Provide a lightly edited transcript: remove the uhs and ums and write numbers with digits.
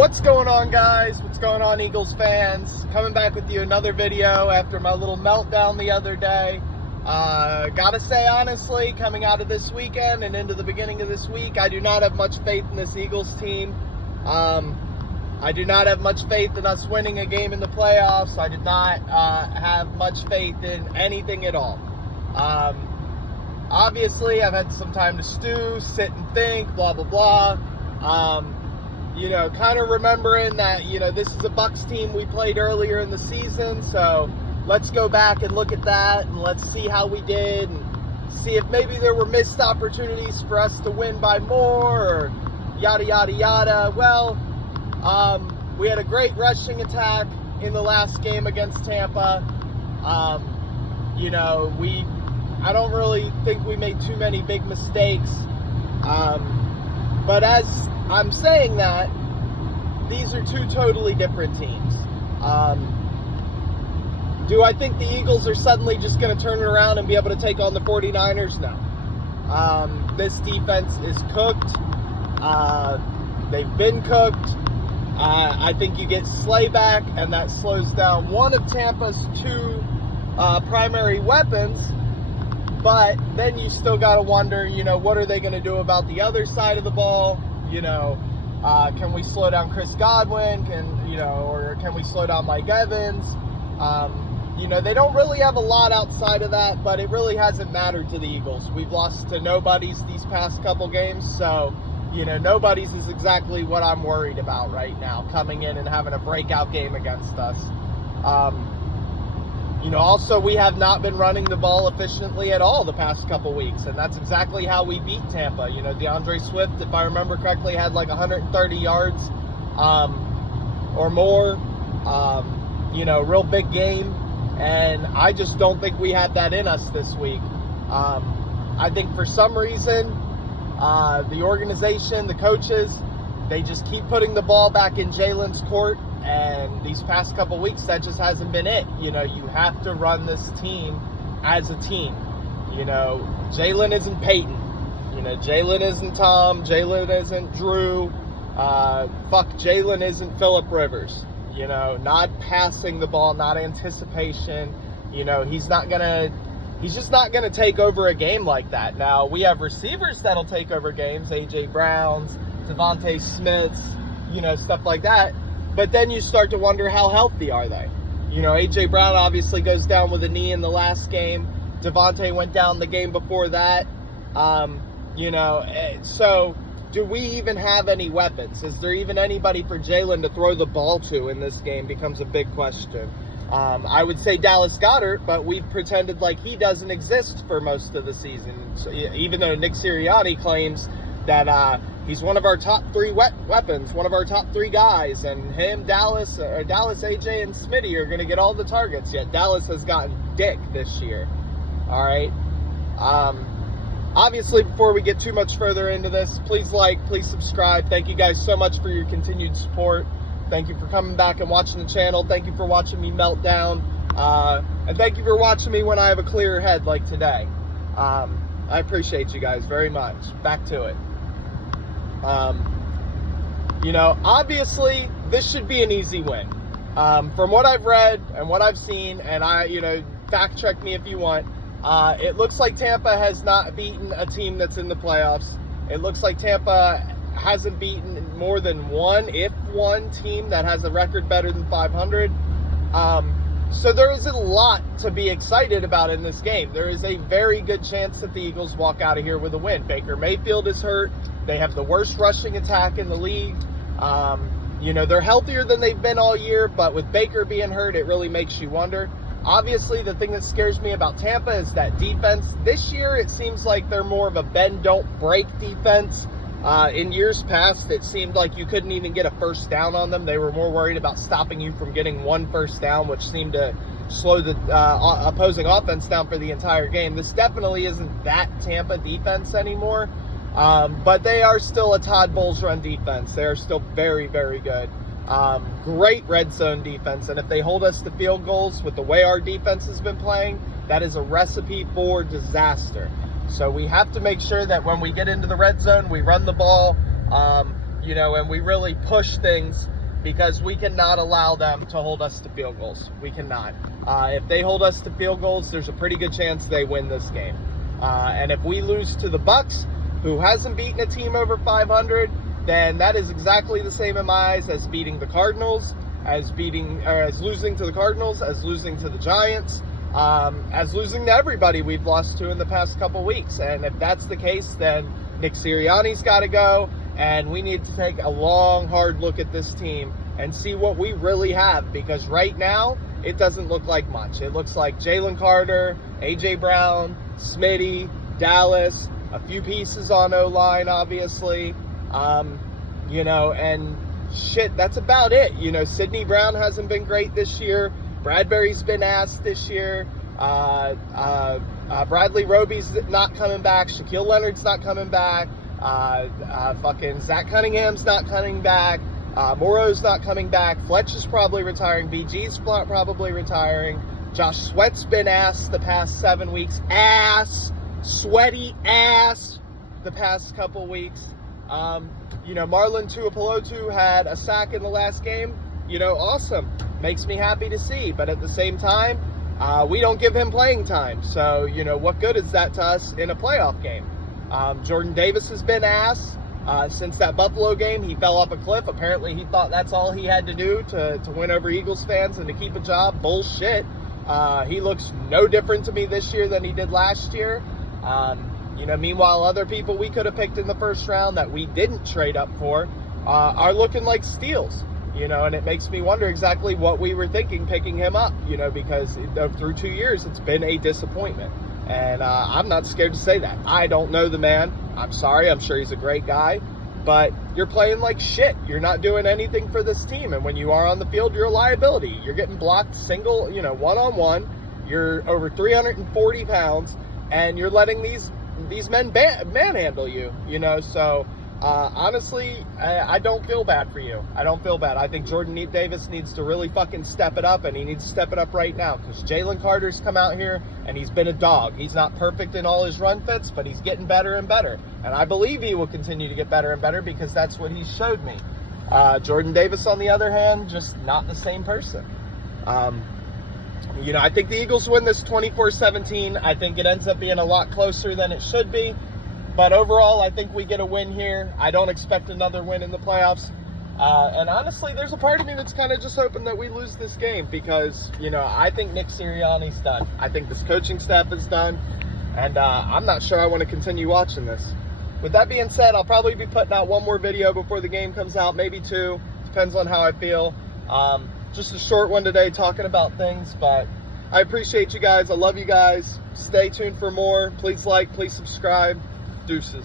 What's going on, guys? What's going on, Eagles fans? Coming back with you another video after my little meltdown the other day. Gotta say, honestly, coming out of this weekend and into the beginning of this week, I do not have much faith in this Eagles team. I do not have much faith in us winning a game in the playoffs. I did not have much faith in anything at all. Obviously, I've had some time to stew, sit and think, blah, blah, blah. Kind of remembering that, this is a Bucs team we played earlier in the season, so let's go back and look at that, and let's see how we did, and see if maybe there were missed opportunities for us to win by more, or yada, yada, yada. Well, we had a great rushing attack in the last game against Tampa. I don't really think we made too many big mistakes, but as I'm saying that, these are two totally different teams. Do I think the Eagles are suddenly just going to turn it around and be able to take on the 49ers? No. This defense is cooked. They've been cooked. I think you get Slay back, and that slows down one of Tampa's two primary weapons. But then you still got to wonder, what are they going to do about the other side of the ball? Can we slow down Chris Godwin? Or can we slow down Mike Evans? They don't really have a lot outside of that, but it really hasn't mattered to the Eagles. We've lost to nobodies these past couple games, so, nobodies is exactly what I'm worried about right now, coming in and having a breakout game against us. Also, we have not been running the ball efficiently at all the past couple weeks, and that's exactly how we beat Tampa. DeAndre Swift, if I remember correctly, had like 130 yards or more. Real big game, and I just don't think we had that in us this week. I think for some reason, the organization, the coaches, they just keep putting the ball back in Jalen's court. And these past couple weeks, that just hasn't been it. You have to run this team as a team. Jalen isn't Peyton. Jalen isn't Tom. Jalen isn't Drew. Jalen isn't Phillip Rivers. Not passing the ball, not anticipation. He's just not gonna take over a game like that. Now, we have receivers that'll take over games, A.J. Browns, Devontae Smiths, stuff like that. But then you start to wonder, how healthy are they? A.J. Brown obviously goes down with a knee in the last game. Devontae went down the game before that. So do we even have any weapons? Is there even anybody for Jalen to throw the ball to in this game becomes a big question. I would say Dallas Goedert, but we've pretended like he doesn't exist for most of the season. So, even though Nick Sirianni claims that he's one of our top three weapons, one of our top three guys, and him, Dallas, AJ, and Smitty are going to get all the targets, yet Dallas has gotten dick this year. All right? Obviously, before we get too much further into this, please please subscribe. Thank you guys so much for your continued support. Thank you for coming back and watching the channel. Thank you for watching me melt down. And thank you for watching me when I have a clearer head like today. I appreciate you guys very much. Back to it. Obviously, this should be an easy win. From what I've read and what I've seen, and fact check me if you want, it looks like Tampa has not beaten a team that's in the playoffs. It looks like Tampa hasn't beaten more than one team that has a record better than 500. So there is a lot to be excited about in this game. There is a very good chance that the Eagles walk out of here with a win. Baker Mayfield is hurt. They have the worst rushing attack in the league. They're healthier than they've been all year, but with Baker being hurt, it really makes you wonder. Obviously, the thing that scares me about Tampa is that defense. This year, it seems like they're more of a bend, don't break defense. In years past, it seemed like you couldn't even get a first down on them. They were more worried about stopping you from getting one first down, which seemed to slow the opposing offense down for the entire game. This definitely isn't that Tampa defense anymore, but they are still a Todd Bowles run defense. They are still very, very good. Great red zone defense, and if they hold us to field goals with the way our defense has been playing, that is a recipe for disaster. So we have to make sure that when we get into the red zone, we run the ball. and we really push things, because we cannot allow them to hold us to field goals. We cannot. If they hold us to field goals, there's a pretty good chance they win this game. And if we lose to the Bucs, who hasn't beaten a team over 500, then that is exactly the same in my eyes as beating the Cardinals, as losing to the Cardinals, as losing to the Giants, as losing to everybody we've lost to in the past couple weeks. And if that's the case, then Nick Sirianni's got to go, and we need to take a long, hard look at this team and see what we really have, because right now, it doesn't look like much. It looks like Jalen Carter, A.J. Brown, Smitty, Dallas, a few pieces on O-line, obviously, and shit, that's about it. Sidney Brown hasn't been great this year. Bradbury's been ass this year. Bradley Roby's not coming back. Shaquille Leonard's not coming back. Fucking Zach Cunningham's not coming back. Morrow's not coming back. Fletcher's probably retiring. BG's probably retiring. Josh Sweat's been ass the past 7 weeks. Sweaty ass the past couple weeks. Marlon Tuipulotu had a sack in the last game. Awesome. Makes me happy to see. But at the same time, we don't give him playing time. So, what good is that to us in a playoff game? Jordan Davis has been ass. Since that Buffalo game, he fell off a cliff. Apparently, he thought that's all he had to do to win over Eagles fans and to keep a job. Bullshit. He looks no different to me this year than he did last year. Meanwhile, other people we could have picked in the first round that we didn't trade up for are looking like steals. And it makes me wonder exactly what we were thinking picking him up, because through 2 years, it's been a disappointment. And I'm not scared to say that. I don't know the man. I'm sorry. I'm sure he's a great guy. But you're playing like shit. You're not doing anything for this team. And when you are on the field, you're a liability. You're getting blocked single, one-on-one. You're over 340 pounds. And you're letting these men manhandle you, So, honestly, I don't feel bad for you. I don't feel bad. I think Jordan Davis needs to really fucking step it up, and he needs to step it up right now, because Jalen Carter's come out here, and he's been a dog. He's not perfect in all his run fits, but he's getting better and better. And I believe he will continue to get better and better, because that's what he showed me. Jordan Davis, on the other hand, just not the same person. I think the Eagles win this 24-17. I think it ends up being a lot closer than it should be. But overall, I think we get a win here. I don't expect another win in the playoffs. And honestly, there's a part of me that's kind of just hoping that we lose this game, because, I think Nick Sirianni's done. I think this coaching staff is done. And I'm not sure I want to continue watching this. With that being said, I'll probably be putting out one more video before the game comes out, maybe two. Depends on how I feel. Just a short one today talking about things, but I appreciate you guys. I love you guys. Stay tuned for more. Please like, please subscribe. Deuces.